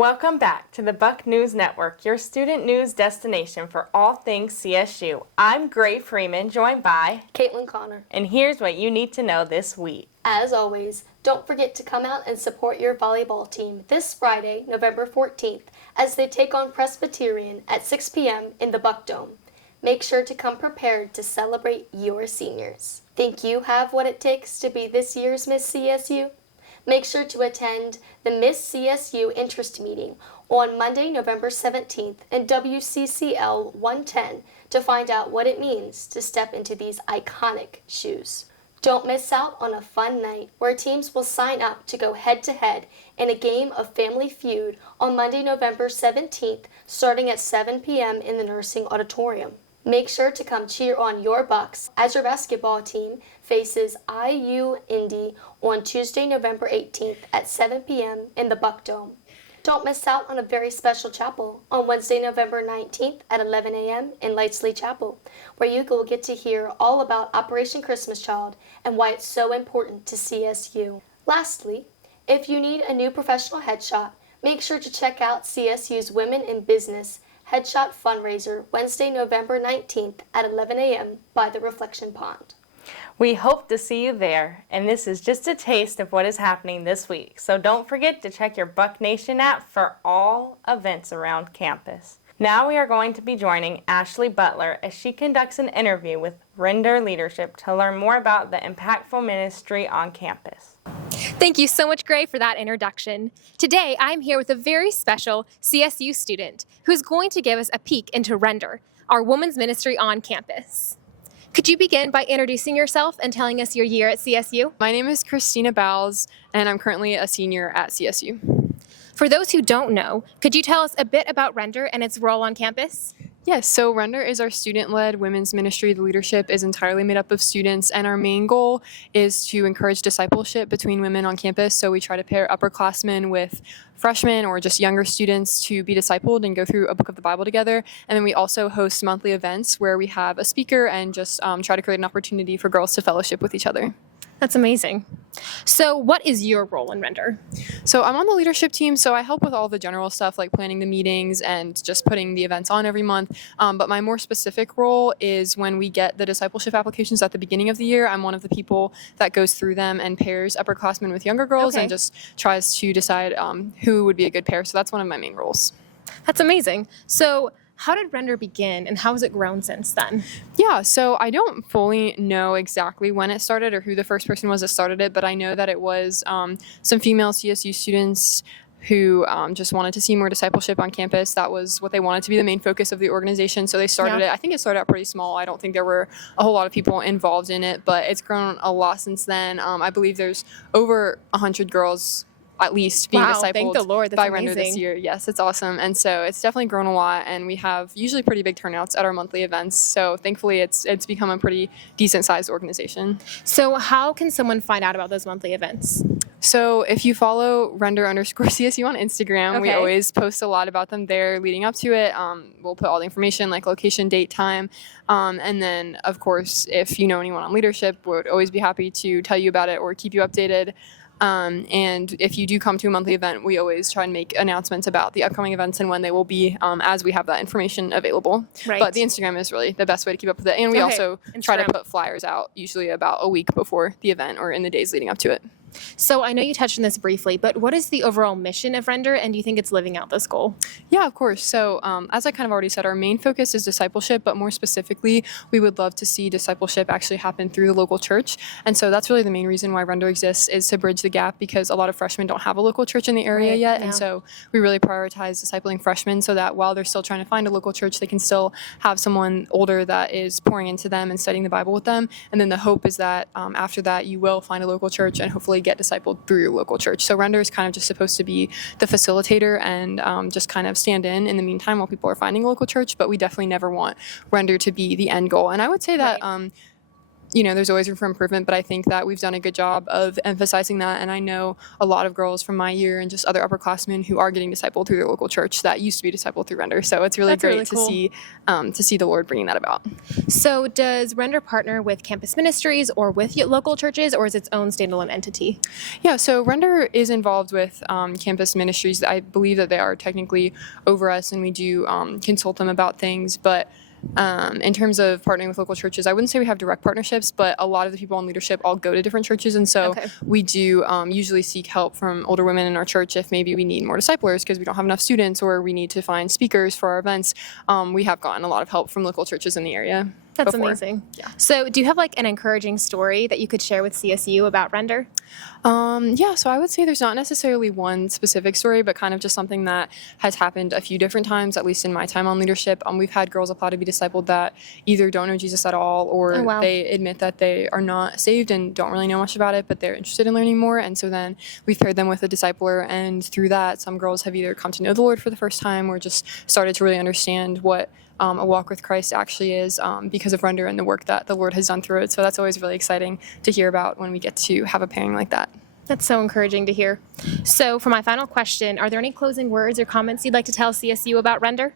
Welcome back to the Buc News Network, your student news destination for all things CSU. I'm Gray Freeman, joined by Kaitlyn Connor. And here's what you need to know this week. As always, don't forget to come out and support your volleyball team this Friday, November 14th, as they take on Presbyterian at 6 p.m. in the Buc Dome. Make sure to come prepared to celebrate your seniors. Think you have what it takes to be this year's Miss CSU? Make sure to attend the Miss CSU Interest Meeting on Monday, November 17th in WCCL 110 to find out what it means to step into these iconic shoes. Don't miss out on a fun night where teams will sign up to go head-to-head in a game of Family Feud on Monday, November 17th, starting at 7 p.m. in the Nursing Auditorium. Make sure to come cheer on your Bucs as your basketball team faces IU Indy on Tuesday, November 18th at 7 p.m. in the Buc Dome. Don't miss out on a very special chapel on Wednesday, November 19th at 11 a.m. in Lightsley Chapel, where you will get to hear all about Operation Christmas Child and why it's so important to CSU. Lastly, if you need a new professional headshot, make sure to check out CSU's Women in Business Headshot Fundraiser Wednesday, November 19th at 11 a.m. by the Reflection Pond. We hope to see you there, and this is just a taste of what is happening this week. So don't forget to check your Buc Nation app for all events around campus. Now we are going to be joining Ashley Butler as she conducts an interview with Render Leadership to learn more about the impactful ministry on campus. Thank you so much, Gray, for that introduction. Today, I'm here with a very special CSU student who's going to give us a peek into Render, our women's ministry on campus. Could you begin by introducing yourself and telling us your year at CSU? My name is Christina Bowles, and I'm currently a senior at CSU. For those who don't know, could you tell us a bit about Render and its role on campus? Yes, so Render is our student-led women's ministry. The leadership is entirely made up of students, and our main goal is to encourage discipleship between women on campus. So we try to pair upperclassmen with freshmen or just younger students to be discipled and go through a book of the Bible together. And then we also host monthly events where we have a speaker and just try to create an opportunity for girls to fellowship with each other. That's amazing. So what is your role in Render? So I'm on the leadership team, so I help with all the general stuff like planning the meetings and just putting the events on every month. But my more specific role is when we get the discipleship applications at the beginning of the year. I'm one of the people that goes through them and pairs upperclassmen with younger girls and just tries to decide who would be a good pair. So that's one of my main roles. That's amazing. So how did Render begin, and how has it grown since then? Yeah, so I don't fully know exactly when it started or who the first person was that started it, but I know that it was some female CSU students who just wanted to see more discipleship on campus. That was what they wanted to be the main focus of the organization, so they started it. I think it started out pretty small. I don't think there were a whole lot of people involved in it, but it's grown a lot since then. I believe there's over 100 girls at least being discipled thank the Lord. That's by amazing. Render this year. Yes, it's awesome. And so it's definitely grown a lot, and we have usually pretty big turnouts at our monthly events. So thankfully it's become a pretty decent sized organization. So how can someone find out about those monthly events? So if you follow Render_CSU on Instagram, we always post a lot about them there leading up to it. We'll put all the information like location, date, time. And then, of course, if you know anyone on leadership, we would always be happy to tell you about it or keep you updated. And if you do come to a monthly event, we always try and make announcements about the upcoming events and when they will be as we have that information available. Right. But the Instagram is really the best way to keep up with it. And we also try to put flyers out usually about a week before the event or in the days leading up to it. So I know you touched on this briefly, but what is the overall mission of Render, and do you think it's living out this goal? Yeah, of course. So as I kind of already said, our main focus is discipleship, but more specifically, we would love to see discipleship actually happen through the local church. And so that's really the main reason why Render exists, is to bridge the gap, because a lot of freshmen don't have a local church in the area yet. Yeah. And so we really prioritize discipling freshmen so that while they're still trying to find a local church, they can still have someone older that is pouring into them and studying the Bible with them. And then the hope is that after that, you will find a local church and hopefully get discipled through your local church. So Render is kind of just supposed to be the facilitator and just kind of stand in the meantime while people are finding a local church, but we definitely never want Render to be the end goal. And I would say that there's always room for improvement, but I think that we've done a good job of emphasizing that. And I know a lot of girls from my year and just other upperclassmen who are getting discipled through their local church that used to be discipled through Render. So it's really That's great really cool. to see the Lord bringing that about. So does Render partner with campus ministries or with local churches, or is its own standalone entity? Yeah, so Render is involved with campus ministries. I believe that they are technically over us, and we do consult them about things, but in terms of partnering with local churches, I wouldn't say we have direct partnerships, but a lot of the people in leadership all go to different churches, and so we do usually seek help from older women in our church if maybe we need more disciplers because we don't have enough students, or we need to find speakers for our events. We have gotten a lot of help from local churches in the area. That's before. amazing. Yeah. So do you have an encouraging story that you could share with CSU about Render? Yeah, so I would say there's not necessarily one specific story, but kind of just something that has happened a few different times, at least in my time on leadership. We've had girls apply to be discipled that either don't know Jesus at all, or they admit that they are not saved and don't really know much about it, but they're interested in learning more. And so then we've paired them with a discipler, and through that, some girls have either come to know the Lord for the first time or just started to really understand what a walk with Christ actually is because of Render and the work that the Lord has done through it. So that's always really exciting to hear about when we get to have a pairing like that. That's so encouraging to hear. So for my final question, are there any closing words or comments you'd like to tell CSU about Render?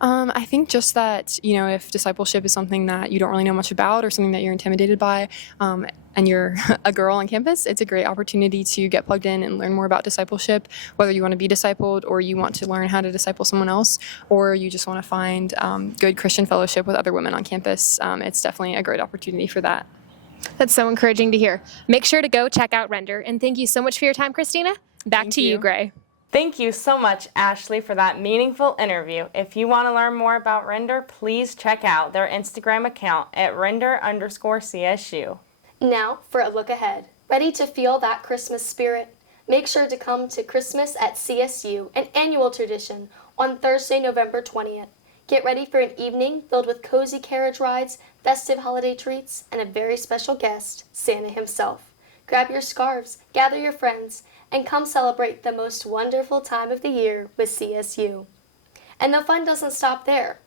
I think just that, if discipleship is something that you don't really know much about or something that you're intimidated by, and you're a girl on campus, it's a great opportunity to get plugged in and learn more about discipleship, whether you want to be discipled or you want to learn how to disciple someone else, or you just want to find good Christian fellowship with other women on campus. It's definitely a great opportunity for that. That's so encouraging to hear. Make sure to go check out Render. And thank you so much for your time, Christina. Back to you, Gray. Thank you so much, Ashley, for that meaningful interview. If you want to learn more about Render, please check out their Instagram account at render_CSU. Now for a look ahead. Ready to feel that Christmas spirit? Make sure to come to Christmas at CSU, an annual tradition, on Thursday, November 20th. Get ready for an evening filled with cozy carriage rides, festive holiday treats, and a very special guest, Santa himself. Grab your scarves, gather your friends, and come celebrate the most wonderful time of the year with CSU. And the fun doesn't stop there.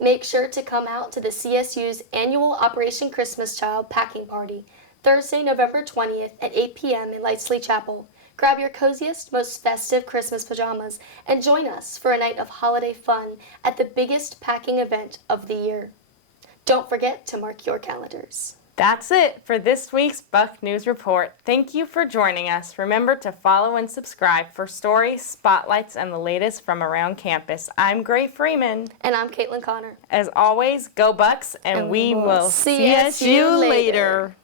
Make sure to come out to the CSU's annual Operation Christmas Child packing party, Thursday, November 20th at 8 p.m. in Lightsley Chapel. Grab your coziest, most festive Christmas pajamas and join us for a night of holiday fun at the biggest packing event of the year. Don't forget to mark your calendars. That's it for this week's Buc News Report. Thank you for joining us. Remember to follow and subscribe for stories, spotlights, and the latest from around campus. I'm Gray Freeman. And I'm Kaitlyn Connor. As always, go Bucs, and we will see you later.